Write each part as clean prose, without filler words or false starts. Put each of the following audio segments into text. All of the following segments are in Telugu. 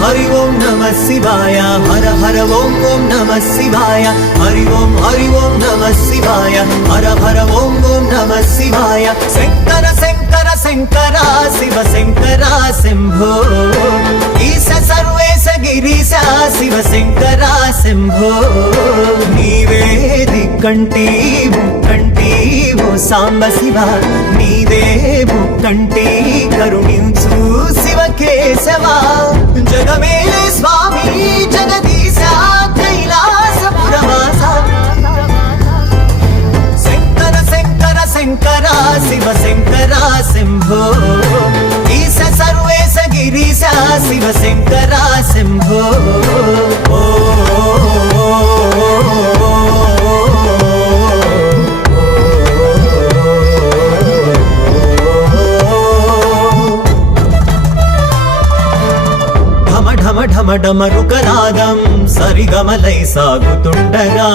हरि ओम नमः शिवाय हर हर ओम ओम नमः शिवाय हरि ओम नमः शिवाय हर हर ओम ओम नमः शिवाय शंकर शंकर शंकर शिव शंकर शंभो ईश सर्वेश गिरीश शिव शंकर शंभो नीवे दिक्कंटी मुक्कंटी वो सांब शिव नीवे मुक्कंटी करुणिंचु शिव केशवा जगमेले स्वामी जगदीश कैलासपुरवास शंकर शंकर शंकर शिव शंकर शंभो ईश सर्वेश गिरीश शिव शंकर शंभो ఢమ డమరుకనాదం సరిగమలై సాగుతుండగా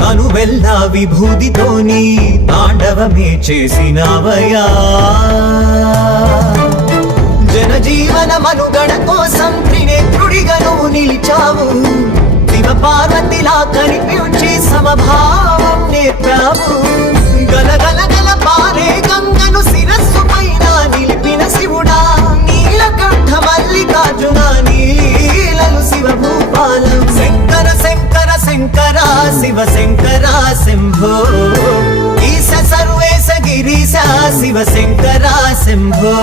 కనువెల్ల విభూతితోని తాండవమే చేసినవయా జనజీవన మనుగడ కోసం త్రినేత్రుడిగా నువ్వు నిలిచావు శివ పార్వతిలా కనిపించి సమభావం నేర్పావు గలగల గల పారే గంగను శిరస్సు పైన నిలిపిన శివుడా నీలకంఠ మల్లికార్జున నీలలు శివ భూపాలం శంకర శంకర శంకర శివ శంకర శంభో ఈశ సర్వేశ గిరీశ శివ శంకర శంభో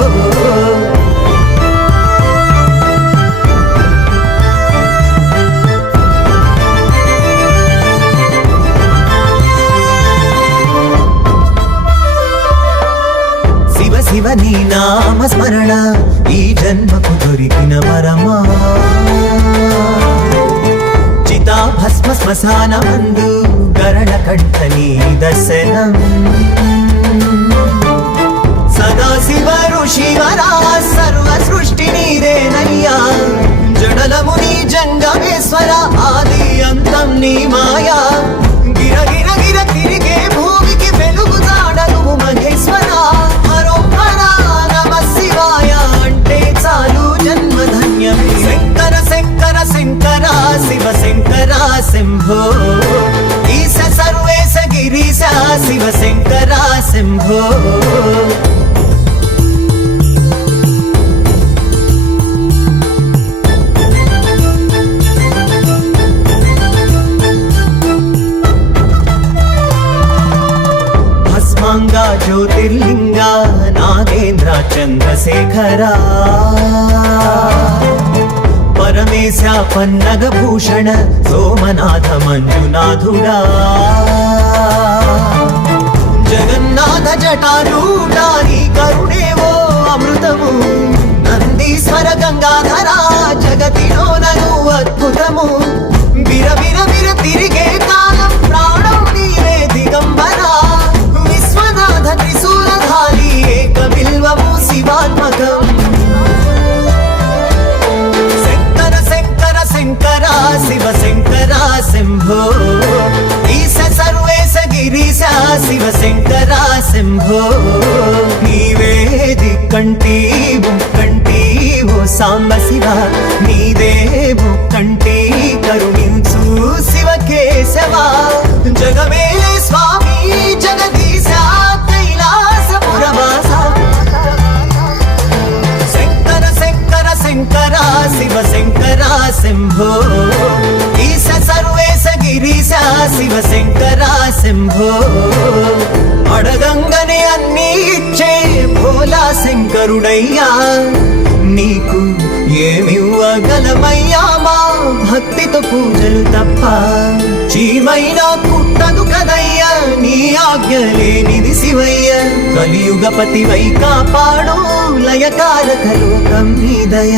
శివ నీ నామ స్మరణ ఈ జన్మకు దొరికిన వరమా చితా భస్మ శ్మశాన మందు గరణ కంఠ నీ దర్శనం సదాశివ ఋషివరా సర్వ సృష్టి నీదేనయ్యా జడలము నీ జంగమేశ్వర ఆది అంతం నీ మాయా గిర గిర గిర తిరిగే భూమికి వెలుగు జాడను మహేశ్వర శంకర శంకర శంకర శివ శంకర శంభో ఈశ సర్వేశ గిరీశ శివ శంకర శంభో భస్మాంగ జ్యోతిర్లింగ నాగేంద్ర చంద్రశేఖర పరమేశ పన్నగ భూషణ సోమనాథ మంజునాథుడా జగన్నాథ జటారూఢారి కరుణేవో అమృతము నందీశ్వర గంగాధర జగతిలోనను అద్భుతము విర విర విర తిరిగే కాలం ప్రాణం నీవే దిగంబర విశ్వనాథ త్రిశూలధారి ఏక బిల్వము శివాత్మకం శంకర శివ శంకర శంభో ఈశ సర్వేశ గిరీశ శివ శంకర శంభో నీవే దిక్కంటి ముక్కంటి ఓ సాంబ శివ నీదే ముక్కంటి కరుణించు శివ కేశవ జగమేలే స్వామి జగదీశ కైలాసపురవాస శంకర శంకర శంకర శివ శంకర శంభో ఈశ సర్వేశ గిరీశ శివ శంకర శంభో అడగంగనే అన్నీ ఇచ్చే భోలా శంకరుడయ్యా నీకు ఏమివ్వగలమయ్యా మా భక్తితో పూజలు తప్ప చీమైనా కుట్టదు కదయ్యా నీ ఆజ్ఞ లేనిది శివయ్య కలియుగపతి వై కాపాడు లయకారక లోకం నీ దయ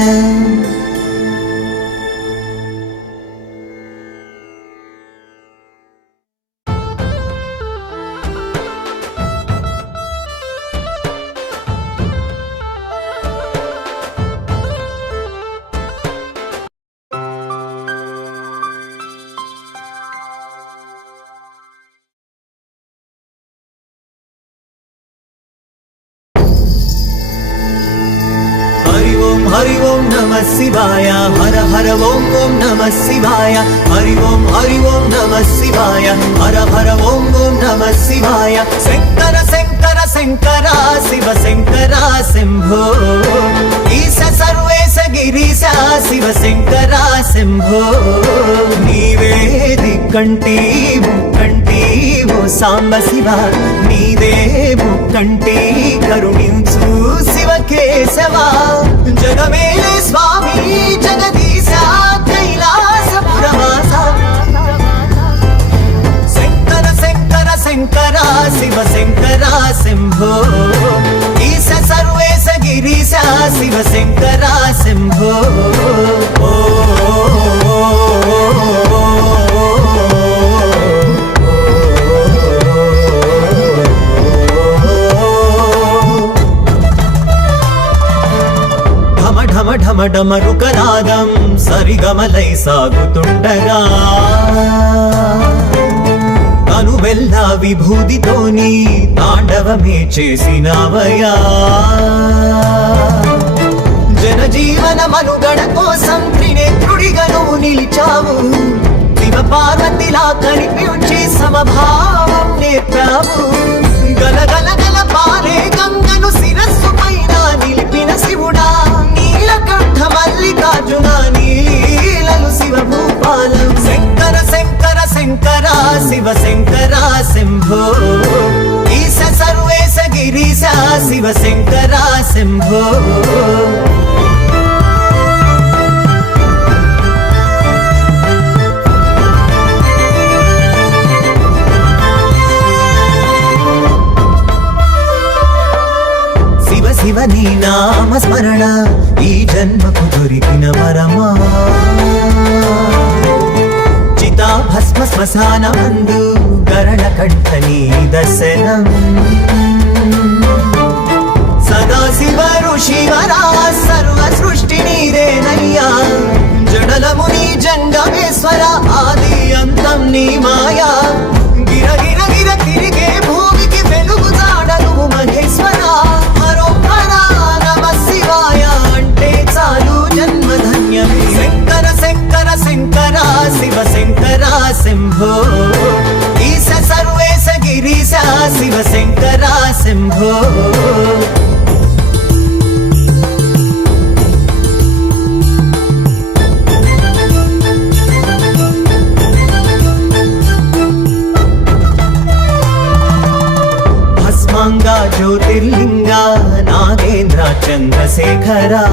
हरि ओम नमः शिवाय हर हर ओम ओम नमः शिवाय हरि ओम नमः शिवाय हर हर ओम नमः शिवाय शंकर शंकर शंकर शिव शंकर शंभो ईश सर्वेश गिरीश शिव शंकर शंभो नीवे दिक्कंटी मुक्कंटी वो सांब शिव नीदे मुक्कंटी करुणिंचु शिव केशव जगमेले स्वामी जगदीश कैलासपुरवास शंकर शंकर शंकर शिव शंकर शंभो ईश सर्वेश गिरीश शिव शंकर शंभो ఢమ ఢమ డమరుకనాదం సరిగమలై సాగుతుండగా కనువెల్ల విభూతితోని తాండవమే చేసినవయా జనజీవన మనుగడ కోసం త్రినేత్రుడిగా నువ్వు నిలిచావు శివ పార్వతిలా కనిపించి సమభావం నేర్పావు గలగల గల పారే గంగను శిరస్సు పైన నిలిపిన శివుడా నీలకంఠ మల్లికార్జున నీలలు శివ భూపాలం శంకర శంకర శంకర శివ శంకర శంభో ఈశ సర్వేశ గిరీశ శివ శంకర శంభో శివ నీ నామ స్మరణ ఈ జన్మకు దొరికిన వరమా చితా భస్మ శ్మశాన మందు గరణ కంఠ నీ దర్శనం సదాశివ ఋషివరా సర్వ సృష్టి నీదేనయ్యా జడలము నీ జంగమేశ్వర ఆది అంతం నీ మాయా గిర గిర గిర తిరిగే భూమికి వెలుగు జాడను మహేశ్వర శంకర శంకర శంకర శివ శంకర శంభో ఈశ సర్వేశ గిరీశ శివ శంకర శంభో భస్మాంగ జ్యోతిర్లింగ నాగేంద్ర చంద్రశేఖరా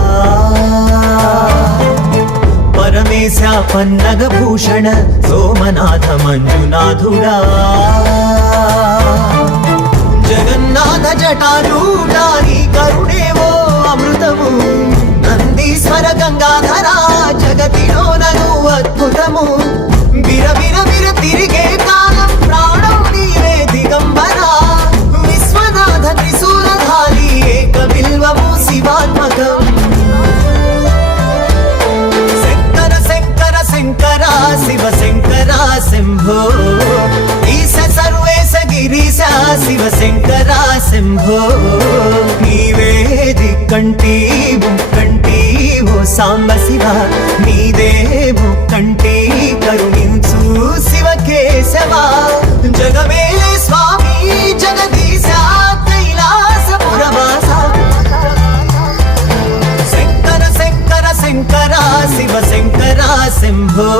పరమేశ పన్నగ భూషణ సోమనాథ మంజునాథుడా జగన్నాథ జటారూఢ నీ కరుణేవో అమృతము నందీశ్వర గంగాధర జగతిలోనను అద్భుతము విర విర విర తిరిగే కాలం ప్రాణం నీవే దిగంబర విశ్వనాథ త్రిశూలధారి ఏక బిల్వము శివాత్మకం శంకర శివ శంకర శంభో ఈశ సర్వేశ గిరీశ శివ శంకర శంభో నీవే దిక్కంటి ముక్కంటి ఓ సాంబ శివ నీదే ముక్కంటి కరుణించు శివ కేశవ జగమేలే స్వామి జగదీశ కైలాసపురవాస శంకర శంకర శంకర శివ శంకర శంభో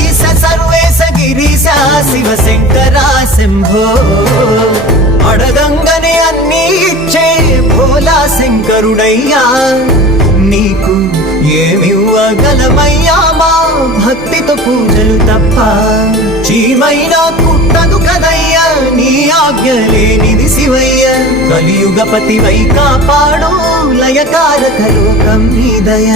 ఈశ సర్వేశ గిరీశ శివ శంకర శంభో అడగంగనే అన్నీ ఇచ్చే భోలా శంకరుడయ్యా నీకు ఏమివ్వగలమయ్యా మా భక్తితో పూజలు తప్ప చీమైనా కుట్టదు కదయ్యా నీ ఆజ్ఞ లేనిది శివయ్య కలియుగపతి వై కాపాడు లయకారక లోకం నీ దయ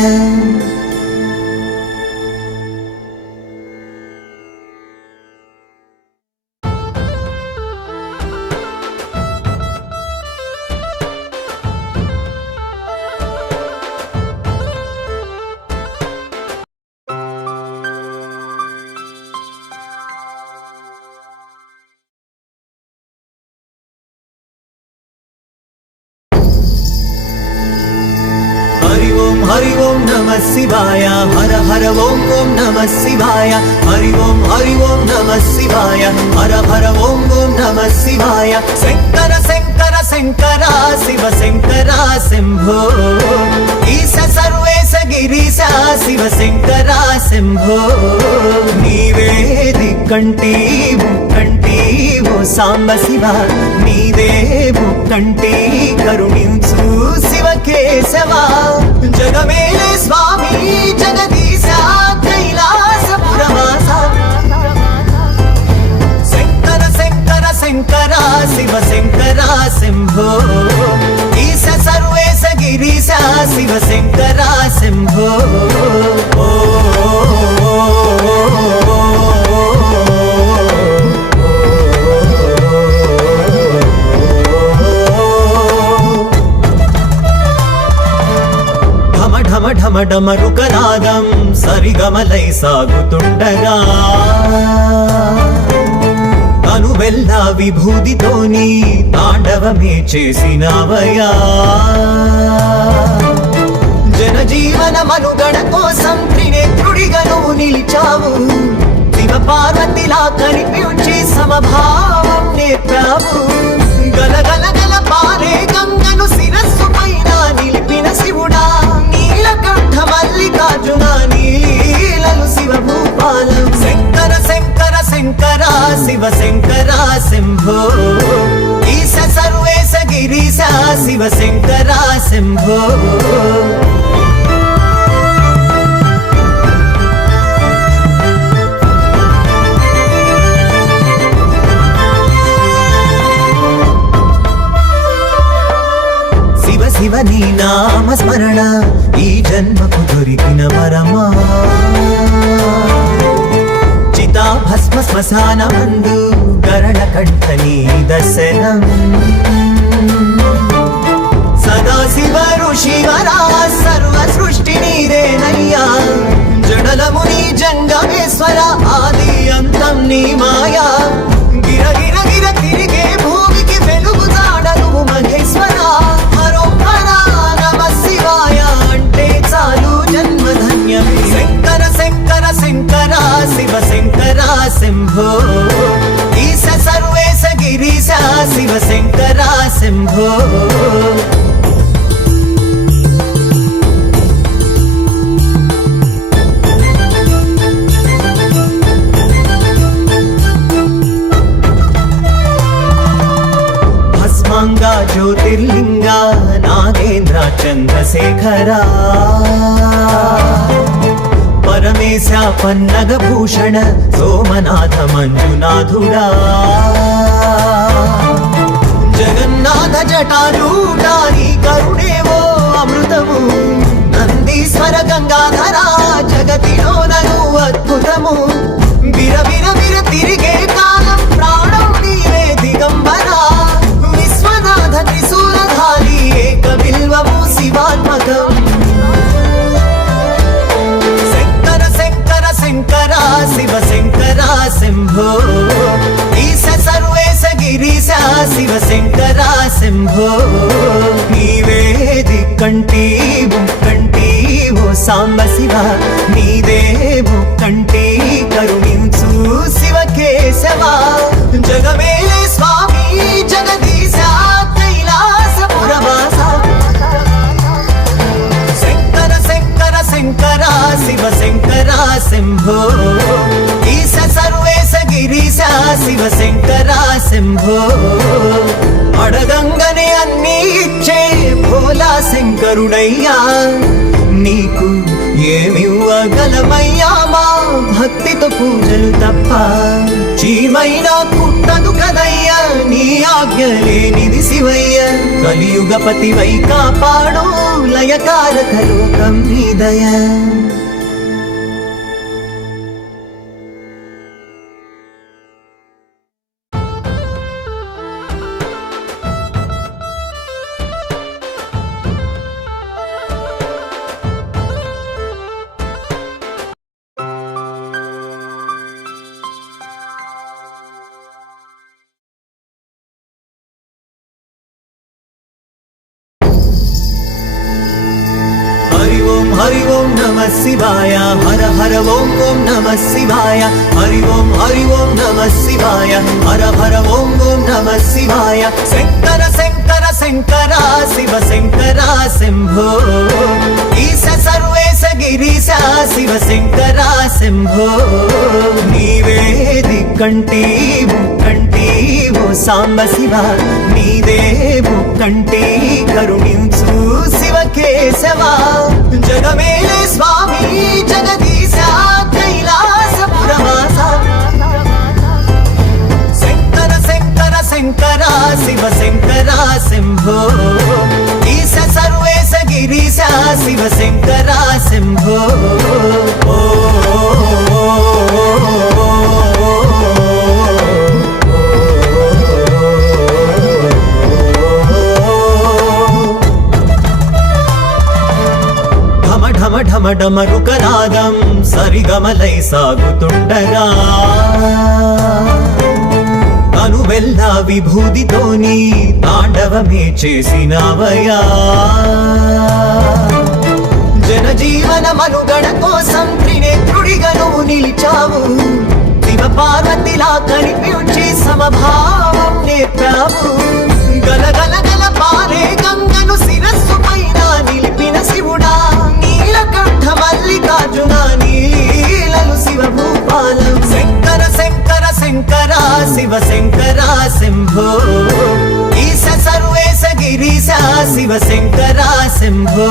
హరి हरि ओम नमः शिवाय हर हर ओम ओम नमः शिवाय हरि ओम नमः शिवाय हर हर ओम ओम नमः शिवाय शंकर शंकर शंकर शिव शंकर शंभो ईश सर्वेश गिरीश शिव शंकर शंभो नीवे दिक्कंटी मुक्कंटी वो सांब शिव नीवे मुक्कंटी करुणिंचु शिव केशवा जगमेले स्वामी जगदीश कैलासपुरवास शंकर शंकर शंकर शिव शंकर शंभो ईश सर्वेश गिरीश शिव शंकर शंभो ఢమ ఢమ డమరుకనాదం సరిగమలై సాగుతుండగా కనువెల్ల విభూతితోని తాండవమే చేసినవయా జనజీవన మనుగడ కోసం త్రినేత్రుడిగా నువ్వు నిలిచావు శివ పార్వతిలా కనిపించి సమభావం నేర్పావు గలగల గల పారే గంగను శిరస్సు పైన నిలిపిన శివుడా నీలకంఠ మల్లికార్జున నీలలు శివ భూపాలం శంకర శంకర శంకర శివ శంకర శంభో ఈశ సర్వేశ గిరీశ శివ శంకర శంభో శివ నీ నామ స్మరణ ఈ జన్మకు దొరికిన వరమా చితా భస్మ శ్మశాన మందు గరణ కంఠ నీ దర్శనం సదాశివ ఋషివరా సర్వ సృష్టి నీదేనయ్యా జడలము నీ జంగమేశ్వర ఆది అంతం నీ మాయా గిర గిర గిర తిరిగే భూమికి వెలుగు జాడను మహేశ్వర శంకర శంకర శంకర శివ శంకర శంభో ఈశ సర్వేశ గిరీశ శివ శంకర శంభో భస్మాంగ జ్యోతిర్లింగ నాగేంద్ర చంద్రశేఖరా పరమేశ పన్నగ భూషణ సోమనాథ మంజునాథుడా జగన్నాథ జటారూఢా నీ కరుణేవో అమృతము నందీశ్వర గంగాధర జగతిలోనను అద్భుతము విర విర విర తిరిగే కాలం ప్రాణం నీవే దిగంబర విశ్వనాథ త్రిశూలధారి ఏక బిల్వము శివాత్మకం శంకర శివ శంకర శంభో ఈశ సర్వేశ గిరీశ శివ శంకర శంభో నీవే దిక్కంటి ముక్కంటి ఓ సాంబ శివ నీదే ముక్కంటి కరుణించు శివ కేశవ జగమేలే స్వామి జగదీశ కైలాసపురవాస శంకర శంకర శంకర శివ శంకర శంభో ఈశ సర్వేశ గిరీశ శివ శంకర శంభో అడగంగనే అన్ని ఇచ్చే భోలా శంకరుడయ్యా నీకు ఏమివ్వగలమయ్యా మా భక్తితో పూజలు తప్ప చీమైనా కుట్టదు కదయ్యా నీ ఆజ్ఞ లేనిది శివయ్య కలియుగపతి వై కాపాడు లయకారక లోకం నీ దయ హరి ఓం నమః శివాయ హర హర ఓం ఓం నమః శివాయ హరి ఓం నమః శివాయ హర హర ఓం ఓం నమః శివాయ శంకర శంకర శంకర శివ శంకర శంభో ఈశ సర్వేశ గిరీశ శివ శంకర శంభో నీవే దిక్కంటి ముక్కంటి ఓ సాంబ శివ నీదే ముక్కంటి కరుణించు శివ కేశవ జగమేలే స్వామి జగదీశ కైలాసపురవాస శంకర శంకర శంకర శివ శంకర శంభో ఈశ సర్వేశ గిరీశ శివ శంకర శంభో ఢమ ఢమ ఢమరుకనాదం సరిగమలై సాగుతుండగా కనువెల్ల విభూతితోని తాండవమే చేసినవయా జనజీవన మనుగడ కోసం త్రినేత్రుడిగా నువ్వు నిలిచావు శివ పార్వతిలా కనిపించి సమభావం నేర్పావు గలగల గల పారే గంగను శిరస్సు పైన నిలిపిన శివుడా నీలకంఠ మల్లికార్జున నీలలు శివ భూపాలం శంకర శంకర శంకర శివ శంకర శంభో ఈశ సర్వేశ గిరీశ శివ శంకర శంభో